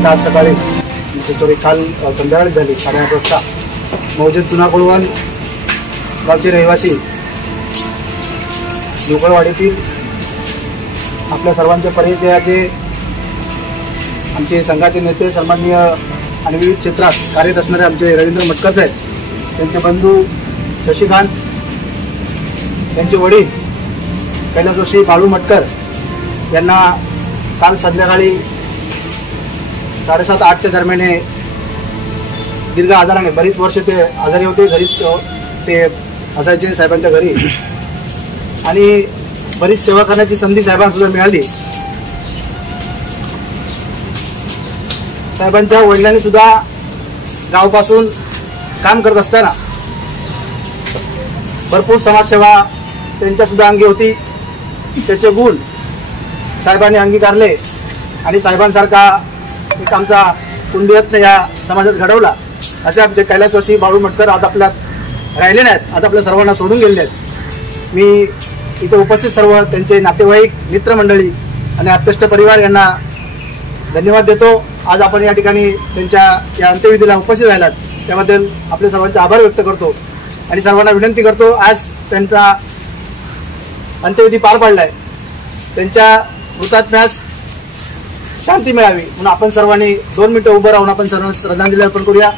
घटना आज सकाळी सॉरी काल संध्याकाळी झाली 8:30 वाजता मौजे चुनाकोळवाल गावचे रहिवासी युगळवाडीतील आपल्या सर्वांच्या परिचयाचे आमचे संघाचे नेते सन्माननीय आणि विविध क्षेत्रात कार्यरत असणारे आमचे रवींद्र मटकर साहेब, त्यांचे बंधू शशिकांत, त्यांचे वडील कैलास जोशी बाळू मटकर यांना काल संध्याकाळी 7:30-8च्या दरम्यान दीर्घ आजाराने बरीच वर्ष ते आजारी होते, घरीच ते असायचे साहेबांच्या घरी आणि बरीच सेवा करण्याची संधी साहेबांना सुद्धा मिळाली। साहेबांच्या वडिलांनी सुद्धा गावापासून काम करत असताना भरपूर समाजसेवा त्यांच्या सुद्धा अंगी होती। त्याचे गुण साहेबांनी अंगीकारले आणि साहेबांसारखा एक आमचा कुंडीयत्न या समाजात घडवला। असे आमचे कैलास जोशी बाळू मटकर आज आपल्यात राहिले नाहीत, आता आपल्या सर्वांना सोडून गेलेले आहेत। मी इथे उपस्थित सर्व त्यांचे नातेवाईक, मित्रमंडळी आणि आप्तेष्ट परिवार यांना धन्यवाद देतो। आज आपण या ठिकाणी त्यांच्या या अंत्यविधीला उपस्थित राहिलात त्याबद्दल आपले सर्वांचे आभार व्यक्त करतो आणि सर्वांना विनंती करतो, आज त्यांचा अंत्यविधी पार पडलाय, त्यांच्या हुतात्म्यास शांती मिळावी म्हणून आपण सर्वांनी 2 मिनिटं उभं राहून आपण सर्वांना श्रद्धांजली अर्पण करूया।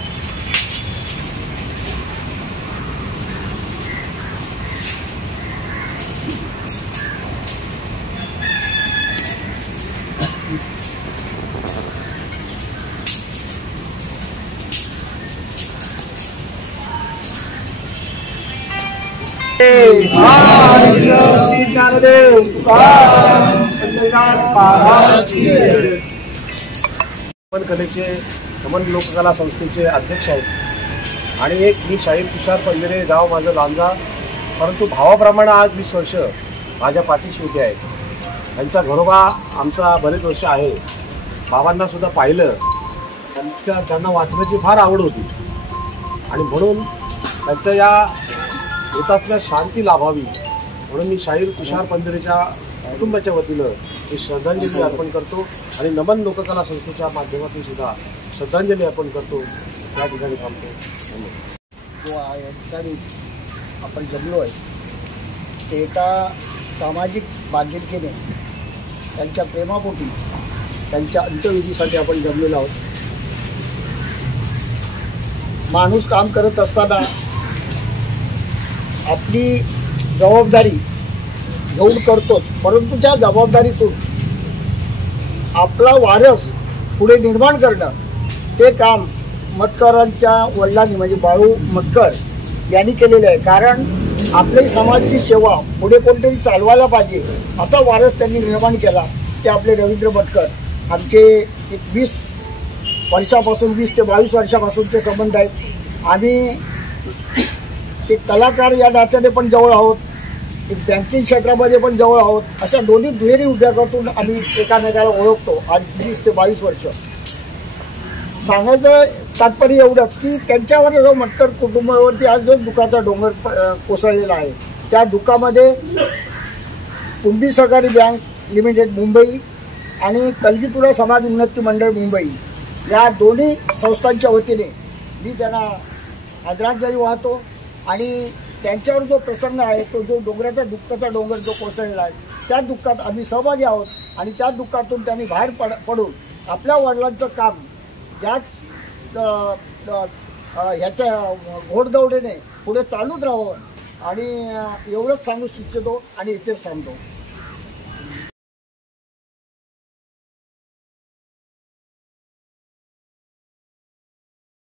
कलेचे नमन लोककला संस्थेचे अध्यक्ष आहेत आणि एक मी शाहीर तुषार पंधरे, गाव माझं लांजा, परंतु भावाप्रमाणे आज 20 वर्ष माझ्या पाठीशी उभे आहेत। त्यांचा घरोबा आमचा बरेच वर्ष आहे। बाबांना सुद्धा पाहिलं, त्यांना वाचण्याची फार आवड होती आणि म्हणून त्यांच्या या हुतात्म्यात शांती लाभावी म्हणून मी शाहीर तुषार पंधरेच्या कुटुंबाच्या वतीनं ही श्रद्धांजली अर्पण करतो आणि नमन लोककला संस्थेच्या माध्यमातून सुद्धा श्रद्धांजली अर्पण करतो। या ठिकाणी थांबतो। जो या ठिकाणी आपण जमलो आहे ते एका सामाजिक बांधिलकीने त्यांच्या प्रेमापोटी त्यांच्या अंत्यविधीसाठी आपण जमलेलो आहोत। माणूस काम करत असताना आपली जबाबदारी घेऊन करतोच, परंतु त्या जबाबदारीतून आपला वारस पुढे निर्माण करणं ते काम मटकरांच्या वडिलांनी म्हणजे बाळू मटकर यांनी केलेलं आहे। कारण आपली समाजाची सेवा पुढे कोणतरी चालवायला पाहिजे असा वारस त्यांनी निर्माण केला। ते आपले रवींद्र मटकर आमचे 20 वर्षापासून 20 ते 22 वर्षापासूनचे संबंध आहेत। आम्ही ते कलाकार या नात्याने पण जवळ आहोत, बँकिंग क्षेत्रामध्ये पण जवळ आहोत। अशा दोन्ही दुहेरी उद्योगातून आम्ही एकामेकाला ओळखतो आज 20 ते 22 वर्ष। सांगायचं तात्पर्य एवढं की त्यांच्यावर जो मटकर कुटुंबावरती आज जो दुःखाचा डोंगर कोसळलेला आहे त्या दुःखामध्ये कुंभी सहकारी बँक लिमिटेड मुंबई आणि कलगीतुरा समाज उन्नती मंडळ मुंबई या दोन्ही संस्थांच्या वतीने मी त्यांना आदरांजली वाहतो आणि त्यांच्यावर जो प्रसंग आहे तो जो दुःखाचा डोंगर जो कोसळलेला आहे त्या दुःखात आम्ही सहभागी आहोत आणि त्या दुःखातून त्यांनी बाहेर पडून आपल्या वडिलांचं काम याच ह्याच्या घोडदौडीने पुढे चालूच राहावं आणि एवढंच सांगू इच्छितो आणि इथेच थांबतो।